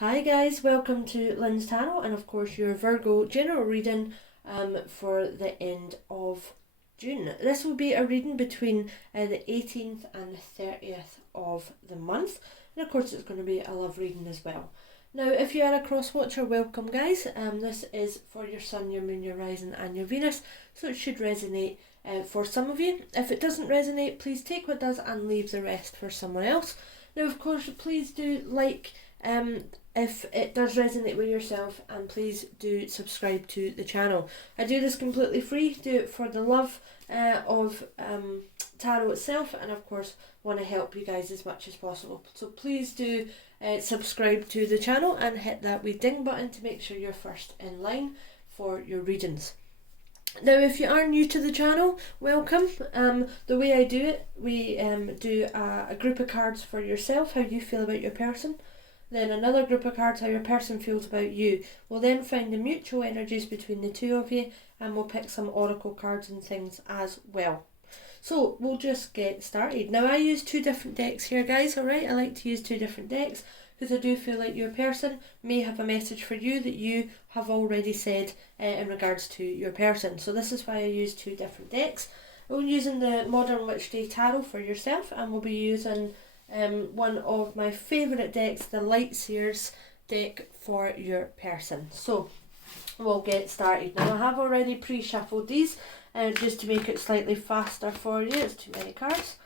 Hi guys, welcome to Lynz Tarot, and of course your Virgo general reading for the end of June. This will be a reading between the 18th and the 30th of the month, and of course it's going to be a love reading as well. Now if you are a cross watcher, welcome guys. This is for your Sun, your Moon, your Rising and your Venus, so it should resonate for some of you. If it doesn't resonate, please take what does and leave the rest for someone else. Now of course please do like if it does resonate with yourself, and please do subscribe to the channel. I do this completely free, do it for the love of tarot itself, and of course want to help you guys as much as possible. So please do subscribe to the channel and hit that wee ding button to make sure you're first in line for your readings. Now if you are new to the channel, welcome. The way I do it, we do a group of cards for yourself, how you feel about your person. Then another group of cards, how your person feels about you. We'll then find the mutual energies between the two of you, and we'll pick some oracle cards and things as well. So we'll just get started. Now I use two different decks here guys, alright? I like to use two different decks because I do feel like your person may have a message for you that you have already said in regards to your person. So this is why I use two different decks. We're using the Modern Witch Day Tarot for yourself, and we'll be using one of my favourite decks, the Light Seers deck for your person. So we'll get started. Now I have already pre-shuffled these just to make it slightly faster for you. It's too many cards.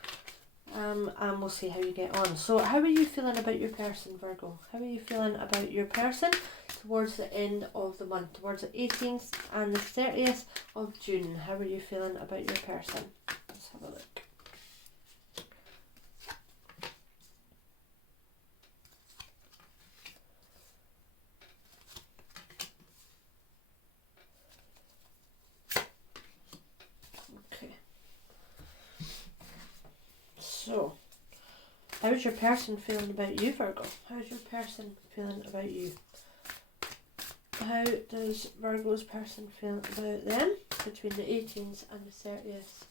And we'll see how you get on. So how are you feeling about your person, Virgo? How are you feeling about your person towards the end of the month, towards the 18th and the 30th of June? How are you feeling about your person? Let's have a look. So, how's your person feeling about you, Virgo? How's your person feeling about you? How does Virgo's person feel about them between the 18th and the 30th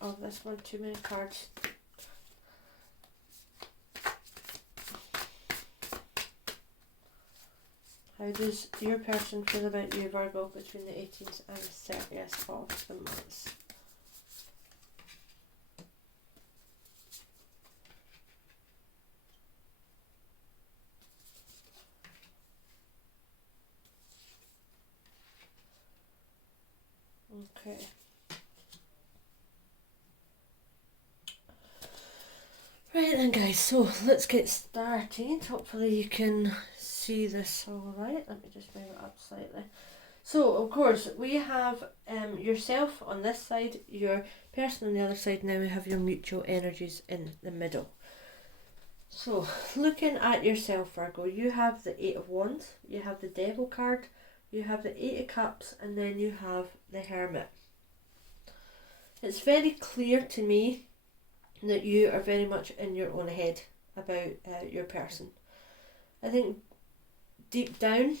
of this month? Too many cards. How does your person feel about you, Virgo, between the 18th and the 30th of the month? Okay. Right then guys, so let's get started. Hopefully you can see this alright. Let me just move it up slightly. So of course we have yourself on this side, your person on the other side. Now we have your mutual energies in the middle. So looking at yourself, Virgo, you have the 8 of Wands, you have the Devil card, you have the 8 of Cups, and then you have the Hermit. It's very clear to me that you are very much in your own head about your person. I think deep down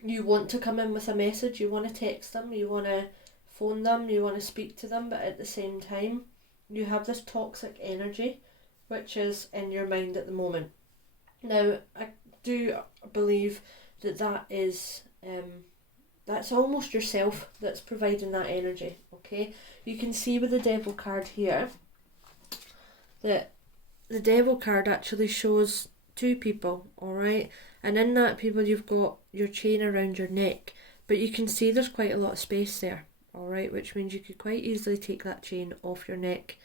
you want to come in with a message, you want to text them, you want to phone them, you want to speak to them, but at the same time you have this toxic energy which is in your mind at the moment. Now I do believe that that is that's almost yourself that's providing that energy, okay? You can see with the Devil card here that the Devil card actually shows two people, alright? And in that people you've got your chain around your neck, but you can see there's quite a lot of space there, alright? Which means you could quite easily take that chain off your neck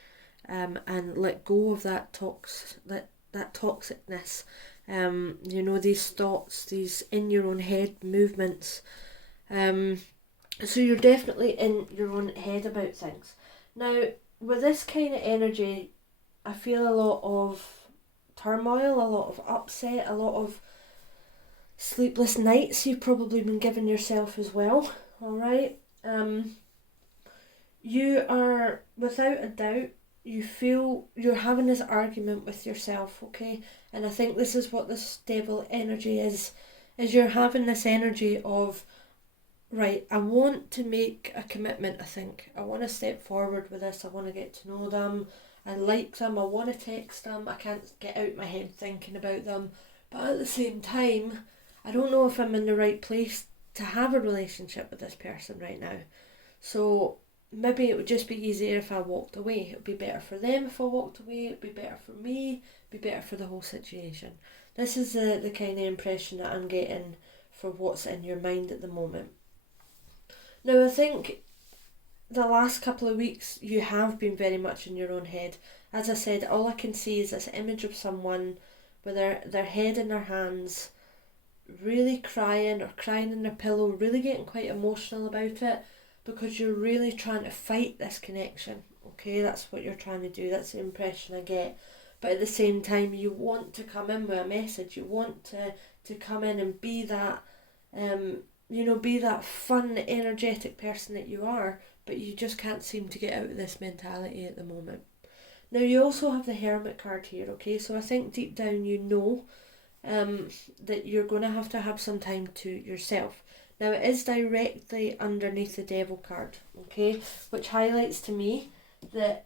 and let go of that toxicness. You know, these thoughts, these in your own head movements. So you're definitely in your own head about things. Now, with this kind of energy, I feel a lot of turmoil, a lot of upset, a lot of sleepless nights you've probably been giving yourself as well, alright? You are, without a doubt, you feel you're having this argument with yourself, okay? And I think this is what this Devil energy is you're having this energy of, right, I want to make a commitment, I think. I want to step forward with this, I want to get to know them, I like them, I want to text them, I can't get out my head thinking about them, But at the same time, I don't know if I'm in the right place to have a relationship with this person right now. So maybe it would just be easier if I walked away. It would be better for them if I walked away. It would be better for me. It would be better for the whole situation. This is the kind of impression that I'm getting for what's in your mind at the moment. Now, I think the last couple of weeks you have been very much in your own head. As I said, all I can see is this image of someone with their head in their hands, really crying or crying in their pillow, really getting quite emotional about it, because you're really trying to fight this connection. Okay, that's what you're trying to do. That's the impression I get. But at the same time, you want to come in with a message. You want to come in and be that, be that fun, energetic person that you are, but you just can't seem to get out of this mentality at the moment. Now, you also have the Hermit card here, okay? So I think deep down you know that you're going to have some time to yourself. Now, it is directly underneath the Devil card, okay? Which highlights to me that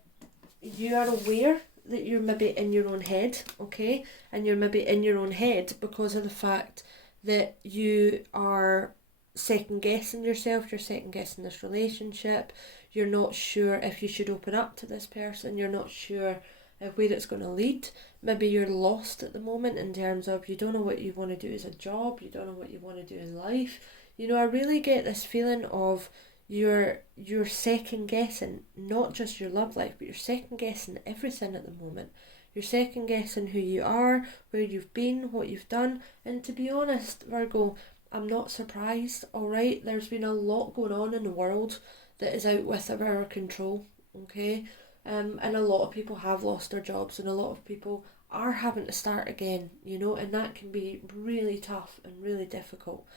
you are aware that you're maybe in your own head, okay? And you're maybe in your own head because of the fact that you are second guessing yourself, you're second guessing this relationship, you're not sure if you should open up to this person, you're not sure where it's going to lead. Maybe you're lost at the moment in terms of you don't know what you want to do as a job, you don't know what you want to do in life. I really get this feeling of you're second guessing not just your love life, but you're second guessing everything at the moment. You're second guessing who you are, where you've been, what you've done. And to be honest, Virgo, I'm not surprised, alright? There's been a lot going on in the world that is out with our control, okay? And a lot of people have lost their jobs, and a lot of people are having to start again, and that can be really tough and really difficult.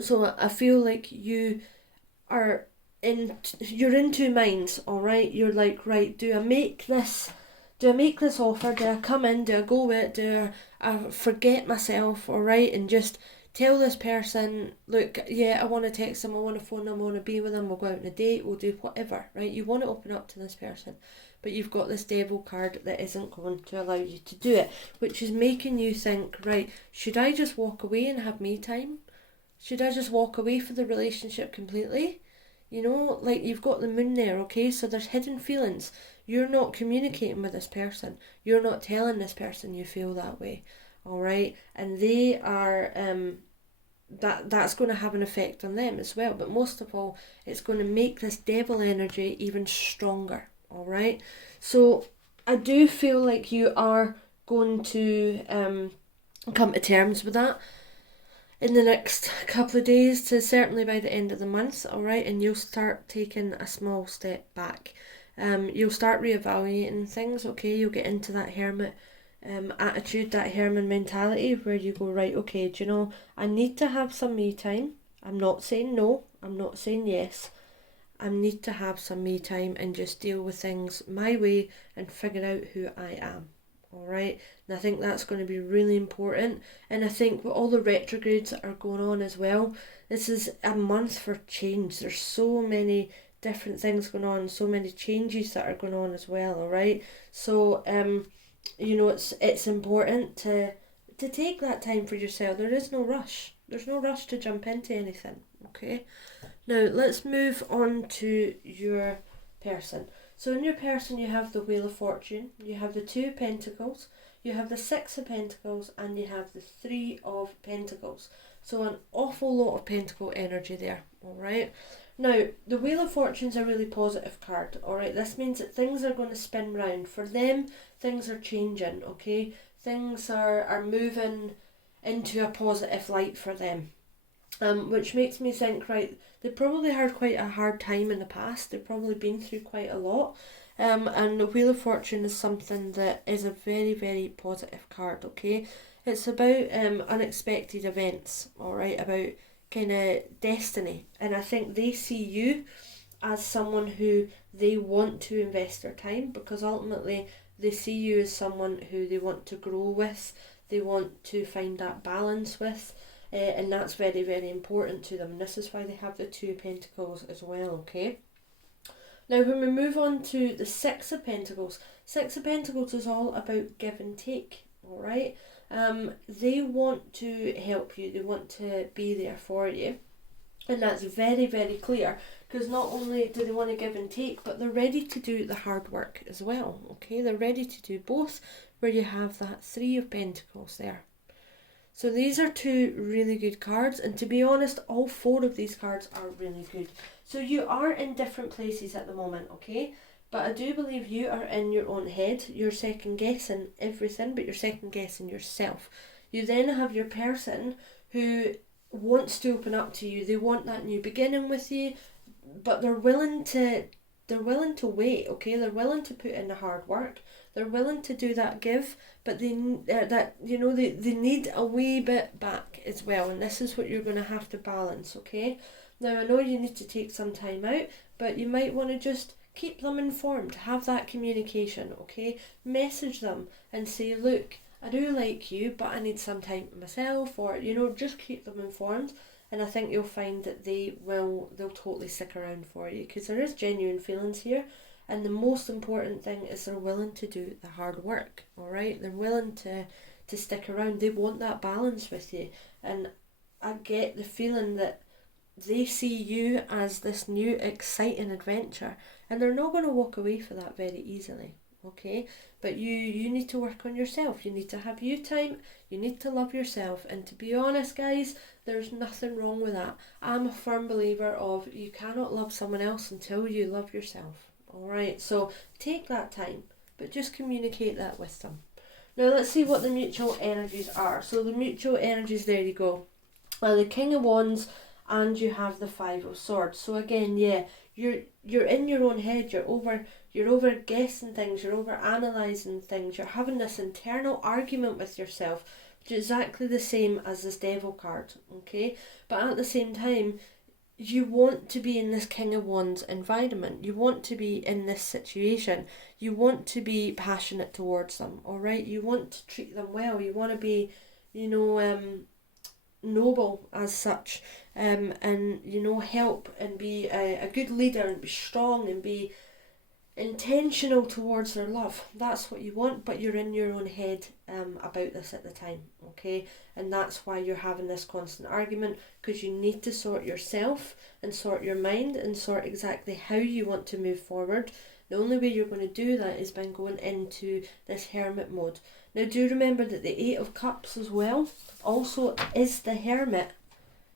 So I feel like you're in two minds, alright? You're like, right, do I make this offer? Do I come in? Do I go with it? Do I forget myself, alright, and just tell this person, look, yeah, I want to text them, I want to phone them, I want to be with them, we'll go out on a date, we'll do whatever, right? You want to open up to this person, but you've got this Devil card that isn't going to allow you to do it, which is making you think, right, should I just walk away and have me time? Should I just walk away for the relationship completely? Like you've got the Moon there, okay? So there's hidden feelings. You're not communicating with this person. You're not telling this person you feel that way, alright? And they are, that's going to have an effect on them as well. But most of all, it's going to make this Devil energy even stronger, alright? So I do feel like you are going to come to terms with that in the next couple of days, to certainly by the end of the month, alright? And you'll start taking a small step back. You'll start reevaluating things, okay? You'll get into that hermit attitude, that hermit mentality, where you go, right, okay, I need to have some me time. I'm not saying no, I'm not saying yes. I need to have some me time and just deal with things my way and figure out who I am. Alright, and I think that's going to be really important. And I think with all the retrogrades that are going on as well, this is a month for change. There's so many different things going on, so many changes that are going on as well, alright? So, it's important to take that time for yourself. There is no rush. There's no rush to jump into anything, okay? Now, let's move on to your person. So in your person, you have the Wheel of Fortune, you have the Two of Pentacles, you have the Six of Pentacles, and you have the Three of Pentacles. So an awful lot of Pentacle energy there, alright? Now, the Wheel of Fortune is a really positive card, alright? This means that things are going to spin round. For them, things are changing, okay? Things are moving into a positive light for them. Which makes me think, right, they probably had quite a hard time in the past. They've probably been through quite a lot. And the Wheel of Fortune is something that is a very, very positive card, okay? It's about unexpected events, alright, about kind of destiny. And I think they see you as someone who they want to invest their time, because ultimately they see you as someone who they want to grow with, they want to find that balance with. And that's very, very important to them. And this is why they have the Two of Pentacles as well, okay? Now, when we move on to the Six of Pentacles is all about give and take, all right? They want to help you, they want to be there for you, and that's very, very clear, because not only do they want to give and take, but they're ready to do the hard work as well, okay? They're ready to do both, where you have that Three of Pentacles there. So these are two really good cards, and to be honest, all four of these cards are really good. So you are in different places at the moment, okay? But I do believe you are in your own head. You're second guessing everything, but you're second guessing yourself. You then have your person who wants to open up to you. They want that new beginning with you, but they're willing to wait, okay? They're willing to put in the hard work. They're willing to do that give, but they need a wee bit back as well, and this is what you're going to have to balance, okay? Now, I know you need to take some time out, but you might want to just keep them informed, have that communication, okay? Message them and say, look, I do like you, but I need some time to myself, or, just keep them informed. And I think you'll find that they'll totally stick around for you, because there is genuine feelings here. And the most important thing is they're willing to do the hard work, all right? They're willing to stick around. They want that balance with you. And I get the feeling that they see you as this new exciting adventure, and they're not going to walk away for that very easily, okay? But you need to work on yourself. You need to have you time. You need to love yourself. And to be honest, guys, there's nothing wrong with that. I'm a firm believer of you cannot love someone else until you love yourself. Alright, so take that time, but just communicate that with them. Now let's see what the mutual energies are. So the mutual energies, there you go. The King of Wands, and you have the Five of Swords. So again, yeah, you're in your own head, you're over guessing things, you're over analysing things, you're having this internal argument with yourself, which is exactly the same as this Devil card, okay? But at the same time, you want to be in this King of Wands environment. You want to be in this situation. You want to be passionate towards them, alright? You want to treat them well. You want to be, noble as such, and, help and be a good leader and be strong and be intentional towards their love. That's what you want, but you're in your own head about this at the time, okay? And that's why you're having this constant argument, because you need to sort yourself and sort your mind and sort exactly how you want to move forward. The only way you're going to do that is by going into this Hermit mode. Now, do remember that the Eight of Cups as well also is the Hermit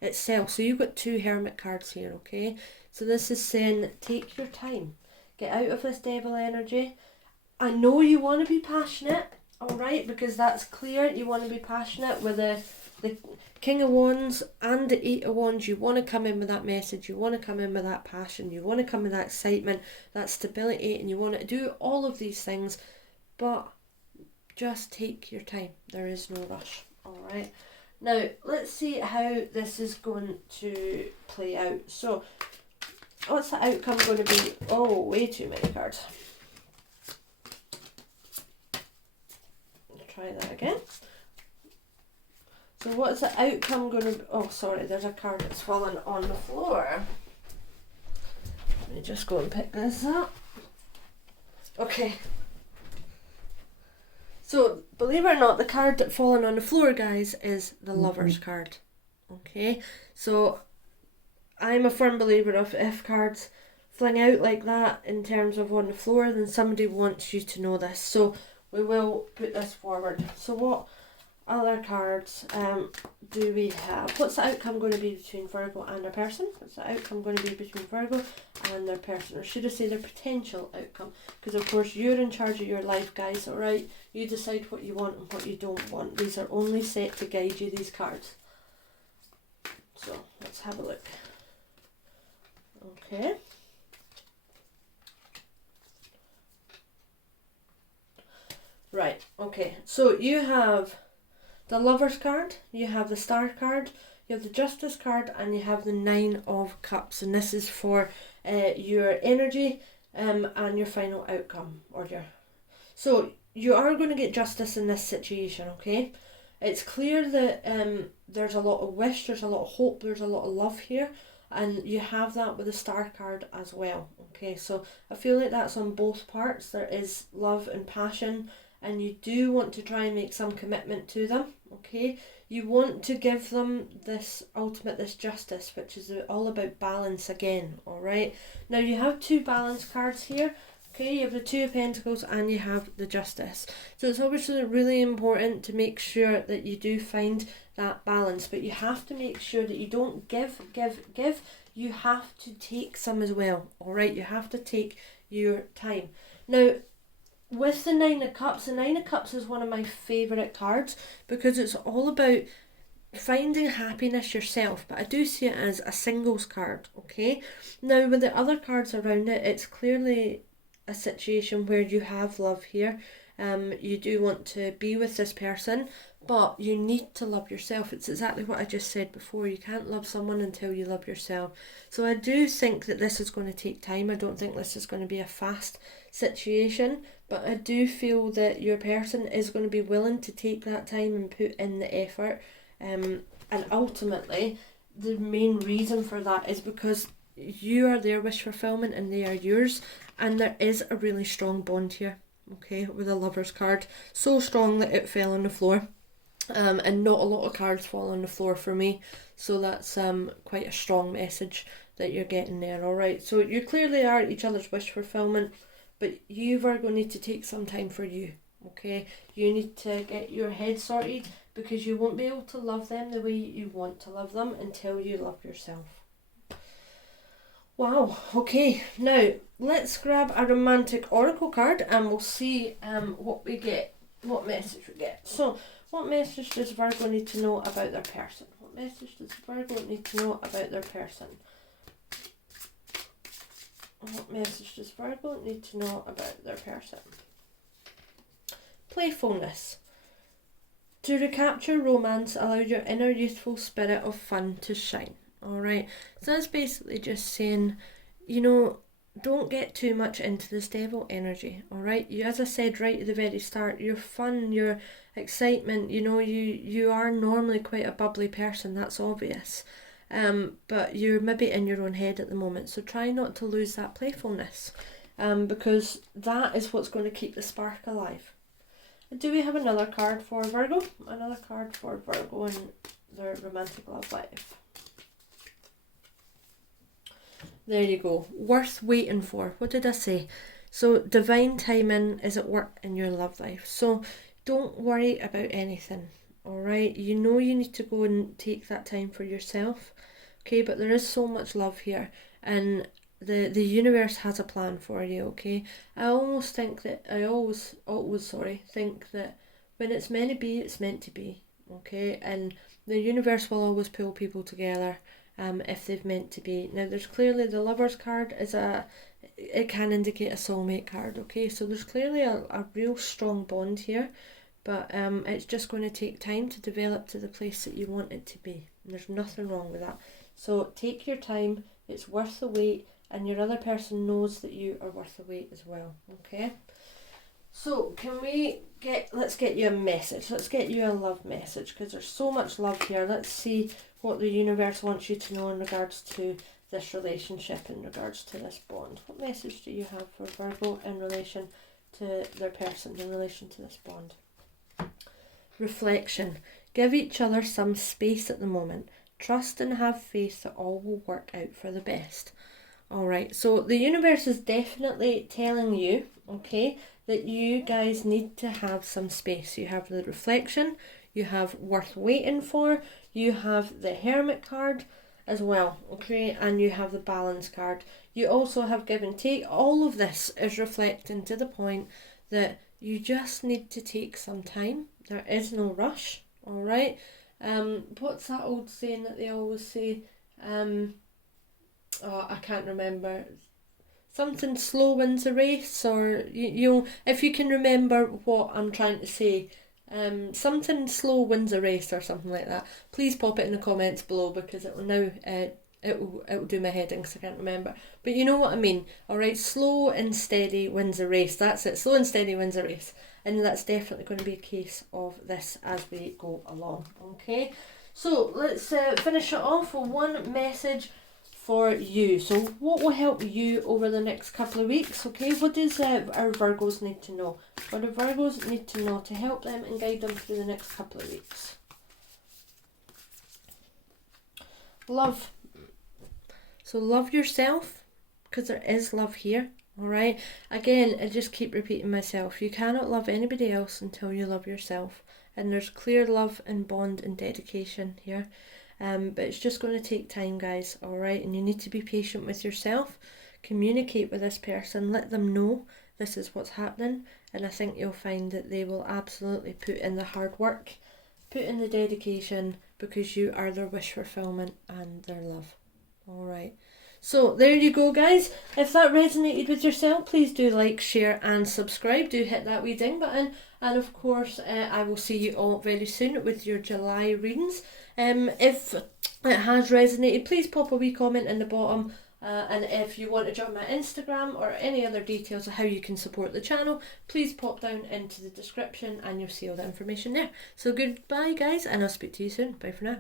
itself. So you've got two Hermit cards here, okay? So this is saying, take your time. Get out of this Devil energy. I know you want to be passionate, alright, because that's clear. You want to be passionate with the King of Wands and the Eight of Wands. You want to come in with that message. You want to come in with that passion. You want to come with that excitement, that stability, and you want to do all of these things. But just take your time. There is no rush, alright? Now, let's see how this is going to play out. So, what's the outcome going to be? Oh, way too many cards. Try that again. So what's the outcome going to be? Oh, sorry, there's a card that's fallen on the floor. Let me just go and pick this up. Okay. So, believe it or not, the card that's fallen on the floor, guys, is the Lover's card. Okay? So, I'm a firm believer of if cards fling out like that in terms of on the floor, then somebody wants you to know this. So we will put this forward. So what other cards do we have? What's the outcome going to be between Virgo and their person? What's the outcome going to be between Virgo and their person? Or should I say their potential outcome? Because of course you're in charge of your life, guys, alright? You decide what you want and what you don't want. These are only set to guide you, these cards. So let's have a look. Okay. Right, okay. So you have the Lover's card, you have the Star card, you have the Justice card, and you have the Nine of Cups. And this is for your energy and your final outcome. So you are going to get justice in this situation, okay? It's clear that there's a lot of wish, there's a lot of hope, there's a lot of love here. And you have that with the Star card as well. Okay, so I feel like that's on both parts. There is love and passion and you do want to try and make some commitment to them, okay? You want to give them this justice, which is all about balance again, alright? Now you have 2 balance cards here, okay? You have the 2 of Pentacles and you have the Justice. So it's obviously really important to make sure that you do find that balance, but you have to make sure that you don't give. You have to take some as well, alright? You have to take your time. Now, with the 9 of Cups is one of my favourite cards because it's all about finding happiness yourself, but I do see it as a singles card, okay? Now, with the other cards around it, it's clearly a situation where you have love here. You do want to be with this person, but you need to love yourself. It's exactly what I just said before. You can't love someone until you love yourself. So I do think that this is going to take time. I don't think this is going to be a fast situation, but I do feel that your person is going to be willing to take that time and put in the effort. And ultimately, the main reason for that is because you are their wish fulfillment and they are yours, and there is a really strong bond here, okay, with a Lover's card. So strong that it fell on the floor. And not a lot of cards fall on the floor for me, so that's quite a strong message that you're getting there, alright? So you clearly are each other's wish fulfillment, but you, Virgo, need to take some time for you, okay? You need to get your head sorted because you won't be able to love them the way you want to love them until you love yourself. Wow, okay, now let's grab a romantic oracle card and we'll see what we get, what message we get. So, what message does Virgo need to know about their person? What message does Virgo need to know about their person? What message does Virgo need to know about their person? Playfulness. To recapture romance, allow your inner youthful spirit of fun to shine. Alright, so that's basically just saying, you know, don't get too much into this devil energy, alright? You, as I said right at the very start, your fun, your excitement, you know, you are normally quite a bubbly person, that's obvious. But you're maybe in your own head at the moment, so try not to lose that playfulness, because that is what's going to keep the spark alive. Do we have another card for Virgo? Another card for Virgo and their romantic love life. There you go. Worth waiting for. What did I say? So divine timing is at work in your love life. So don't worry about anything. Alright? You know you need to go and take that time for yourself. Okay, but there is so much love here. And the universe has a plan for you, okay? I always think that think that when it's meant to be, it's meant to be. Okay? And the universe will always pull people together. If they've meant to be. Now there's clearly the Lover's card it can indicate a soulmate card, okay? So there's clearly a real strong bond here, but it's just going to take time to develop to the place that you want it to be. And there's nothing wrong with that. So take your time, it's worth the wait, and your other person knows that you are worth the wait as well, okay? So let's get you a message, let's get you a love message, because there's so much love here. Let's see what the universe wants you to know in regards to this relationship, in regards to this bond. What message do you have for Virgo in relation to their person, in relation to this bond? Reflection. Give each other some space at the moment. Trust and have faith that all will work out for the best. Alright, so the universe is definitely telling you, okay, that you guys need to have some space. You have the reflection, you have worth waiting for, you have the Hermit card as well, okay, and you have the Balance card. You also have give and take. All of this is reflecting to the point that you just need to take some time. There is no rush, alright? What's that old saying that they always say? I can't remember. Something slow wins a race, or you know, if you can remember what I'm trying to say. Something slow wins a race or something like that. Please pop it in the comments below, because it will now it'll do my head in because I can't remember. But you know what I mean. Alright, slow and steady wins a race. That's it. Slow and steady wins a race. And that's definitely going to be a case of this as we go along. Okay, so let's finish it off with one message for you. So what will help you over the next couple of weeks? Okay, what does our Virgos need to know? What do Virgos need to know to help them and guide them through the next couple of weeks? Love. So love yourself, because there is love here. Alright, again, I just keep repeating myself. You cannot love anybody else until you love yourself. And there's clear love and bond and dedication here. But it's just going to take time, guys, alright? And you need to be patient with yourself. Communicate with this person. Let them know this is what's happening. And I think you'll find that they will absolutely put in the hard work, put in the dedication, because you are their wish fulfillment and their love. Alright. So there you go, guys. If that resonated with yourself, please do like, share and subscribe. Do hit that wee ding button. And of course, I will see you all very soon with your July readings. If it has resonated, please pop a wee comment in the bottom. And if you want to join my Instagram or any other details of how you can support the channel, please pop down into the description and you'll see all the information there. So goodbye, guys, and I'll speak to you soon. Bye for now.